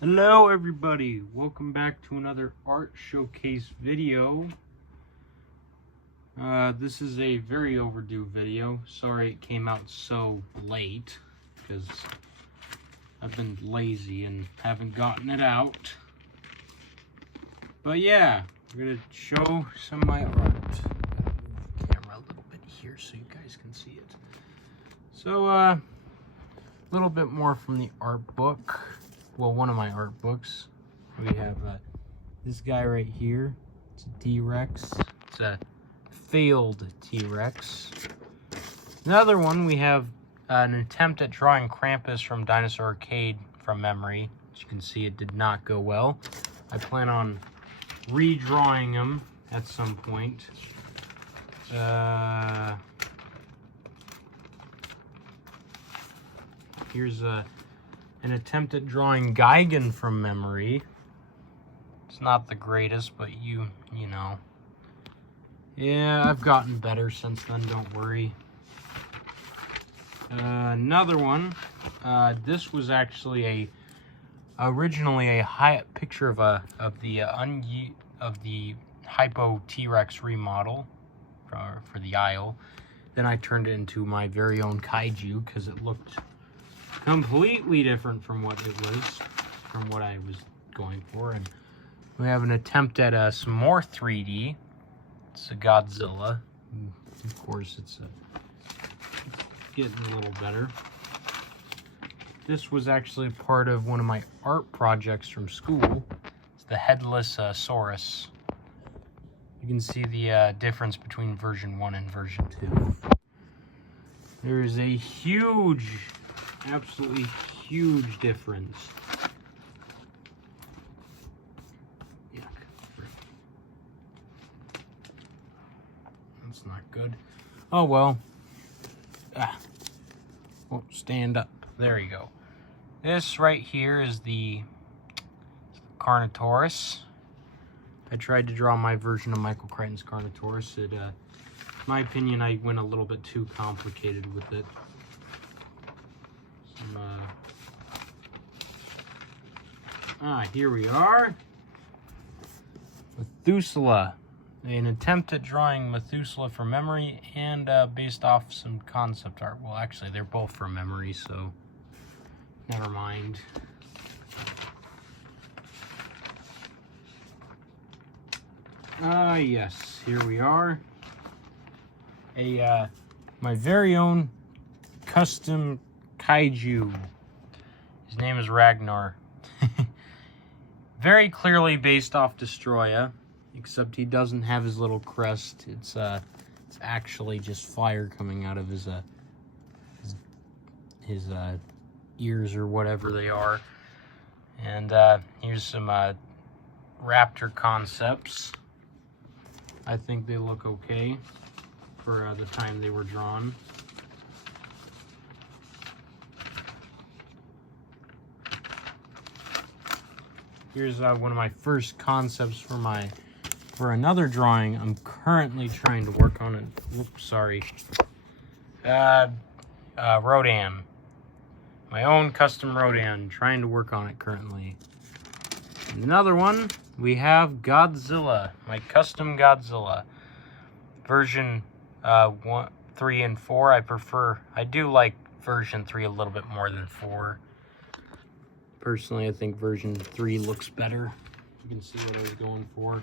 Hello everybody, welcome back to another art showcase video. This is a very overdue video. Sorry it came out so late because I've been lazy and haven't gotten it out. But yeah, we're gonna show some of my art. Move the camera a little bit here so you guys can see it. So a little bit more from the art book. Well, one of my art books. We have this guy right here. It's a T-Rex. It's a failed T-Rex. Another one, we have an attempt at drawing Krampus from Dinosaur Arcade from memory. As you can see, it did not go well. I plan on redrawing him at some point. Here's an attempt at drawing Gigan from memory. It's not the greatest, but you know. Yeah, I've gotten better since then, don't worry. Another one. This was actually originally a picture of the Hypo T-Rex remodel for the aisle. Then I turned it into my very own kaiju because it looked completely different from what it was, from what I was going for. And we have an attempt at some more 3D. It's a Godzilla. Of course, it's getting a little better. This was actually part of one of my art projects from school. It's the Headless Saurus. You can see the difference between version 1 and version 2. There is a huge, absolutely huge difference. Yuck. That's not good. Oh well. Won't stand up. There you go. This right here is the Carnotaurus. I tried to draw my version of Michael Crichton's Carnotaurus. In my opinion, I went a little bit too complicated with it. Here we are. Methuselah. An attempt at drawing Methuselah from memory and based off some concept art. Well, actually, they're both from memory, so never mind. Yes, here we are. My very own custom kaiju. His name is Ragnar. Very clearly based off Destroya, except he doesn't have his little crest. It's actually just fire coming out of his ears or whatever they are. And here's some raptor concepts. I think they look okay for the time they were drawn. Here's one of my first concepts for another drawing I'm currently trying to work on. It. Oops, sorry. Rodan. My own custom Rodan. Trying to work on it currently. And another one, we have Godzilla. My custom Godzilla. Version 1, 3, and 4. I do like version 3 a little bit more than 4. Personally, I think version 3 looks better. You can see what I was going for.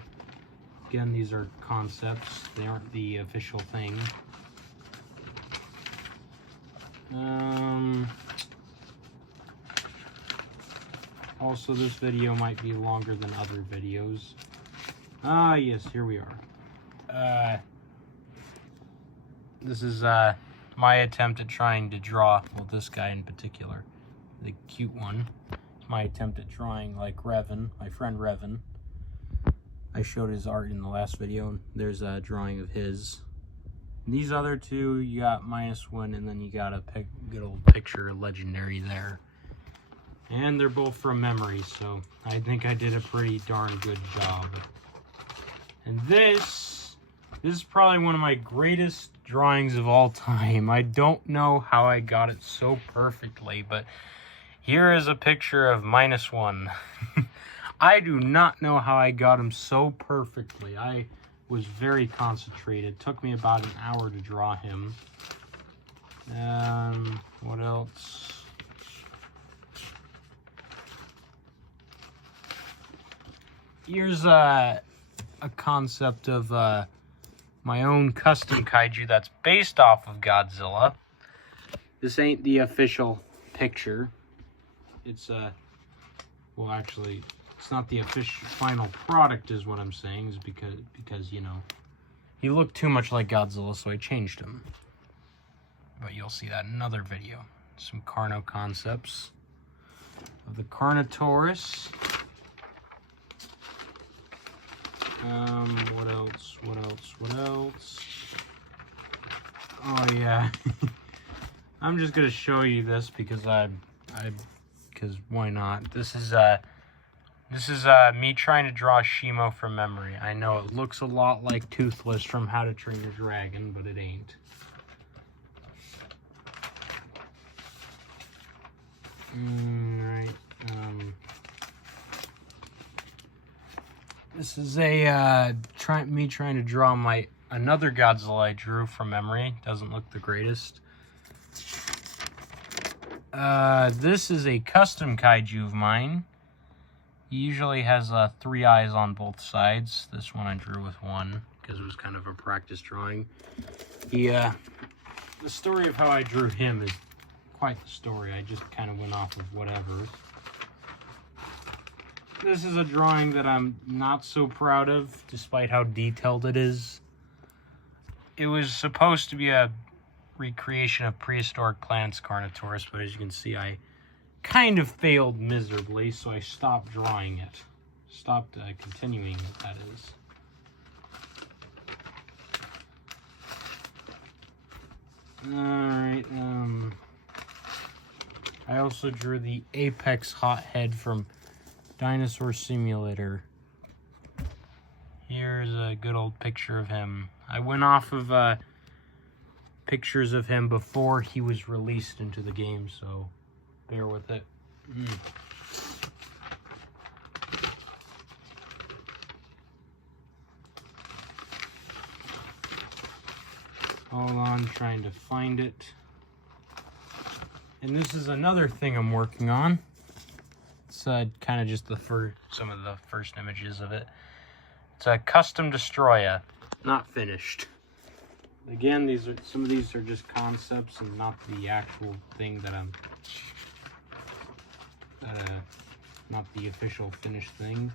Again, these are concepts. They aren't the official thing. Also, this video might be longer than other videos. Yes, here we are. This is my attempt at trying to draw, well, this guy in particular, the cute one. My attempt at drawing like Revan, my friend Revan. I showed his art in the last video. There's a drawing of his. And these other two, you got -1, and then you got a good old picture, legendary there. And they're both from memory, so I think I did a pretty darn good job. And this is probably one of my greatest drawings of all time. I don't know how I got it so perfectly, but Here is a picture of -1. I do not know how I got him so perfectly. I was very concentrated. It took me about an hour to draw him. What else? Here's a concept of my own custom kaiju that's based off of Godzilla. This ain't the official picture. It's well, actually, it's not the official final product, is what I'm saying. Is because you know, he looked too much like Godzilla, so I changed him. But you'll see that in another video. Some Carno concepts of the Carnotaurus. What else? What else? What else? Oh yeah. I'm just gonna show you this because because why not? This is me trying to draw Shimo from memory. I know it looks a lot like Toothless from How to Train Your Dragon, but it ain't. Right. This is a me trying to draw another Godzilla I drew from memory. Doesn't look the greatest. This is a custom kaiju of mine. He usually has 3 eyes on both sides. This one I drew with 1 because it was kind of a practice drawing. The story of how I drew him is quite the story. I just kind of went off of whatever. This is a drawing that I'm not so proud of, despite how detailed it is. It was supposed to be a recreation of Prehistoric Planet's Carnotaurus, but as you can see, I kind of failed miserably, so I stopped drawing it. Stopped continuing it, that is. Alright, I also drew the Apex Hothead from Dinosaur Simulator. Here's a good old picture of him. I went off of pictures of him before he was released into the game, so bear with it. Hold on, trying to find it. And this is another thing I'm working on. It's kind of just some of the first images of it. It's a custom Destroyer, not finished. Again, some of these are just concepts and not the actual thing that not the official finished thing.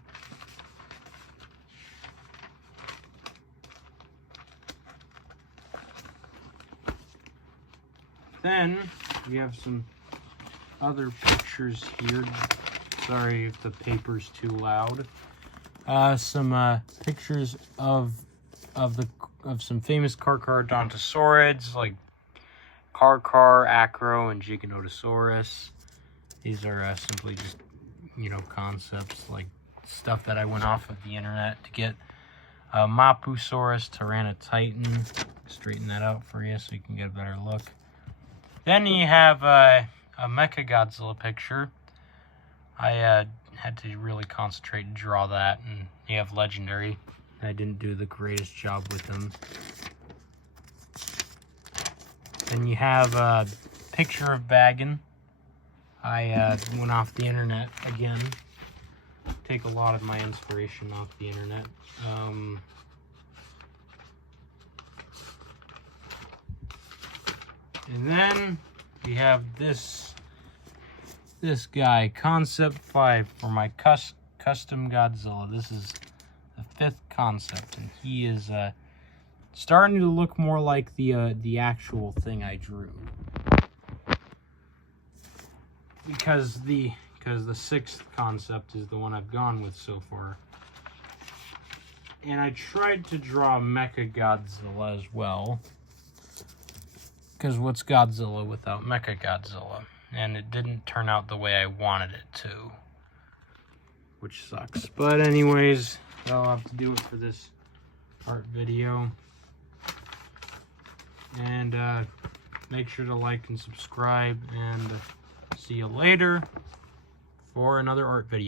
Then we have some other pictures here. Sorry if the paper's too loud. Some pictures of some famous Carcharodontosaurids like Carchar, Acro, and Giganotosaurus. These are simply just, you know, concepts, like stuff that I went off of the internet to get. Mapusaurus, Tyranotitan. Straighten that out for you so you can get a better look. Then you have a Mechagodzilla picture. I had to really concentrate and draw that, and you have Legendary. I didn't do the greatest job with them. Then you have a picture of Baggin. I went off the internet again. Take a lot of my inspiration off the internet. And then we have this guy, Concept 5, for my custom Godzilla. This is the 5th concept, and he is starting to look more like the actual thing I drew. Because the 6th concept is the one I've gone with so far. And I tried to draw Mechagodzilla as well. Because what's Godzilla without Mechagodzilla? And it didn't turn out the way I wanted it to. Which sucks. But anyways, that'll have to do it for this art video. And make sure to like and subscribe. And See you later for another art video.